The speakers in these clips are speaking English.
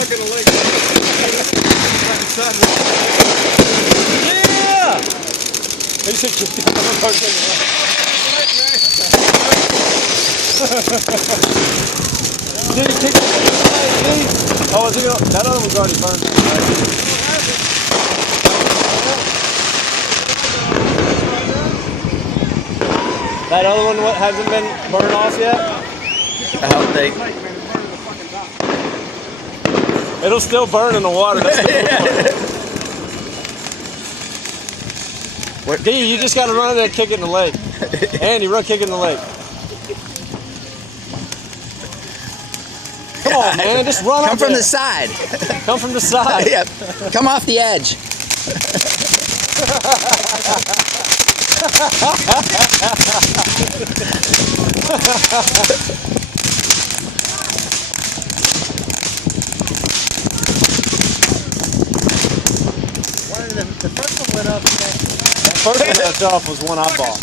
stuck in the lake. Yeah! They said kick down the lake. Did he kick it? Oh, is he gonna, that other one's already burned. That other one hasn't been burned off yet? I hope they... It'll still burn in the water. That's the cool part. D, you just gotta run in there and kick it in the lake. Andy, run kick it in the lake. Come on, man, just run Come up from there. the side. Come from the side. Yep. Come off the edge. The first one went up. The first one that's off was one I bought.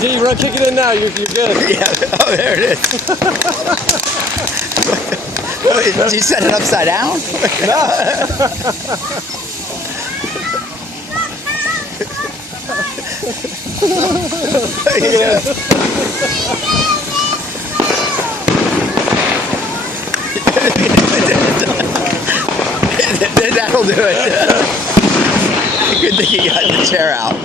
D, run, kick it in now. You're good. Yeah. Oh, there it is. Wait, did you set it upside down? No. That'll do it. Good thing you got the chair out.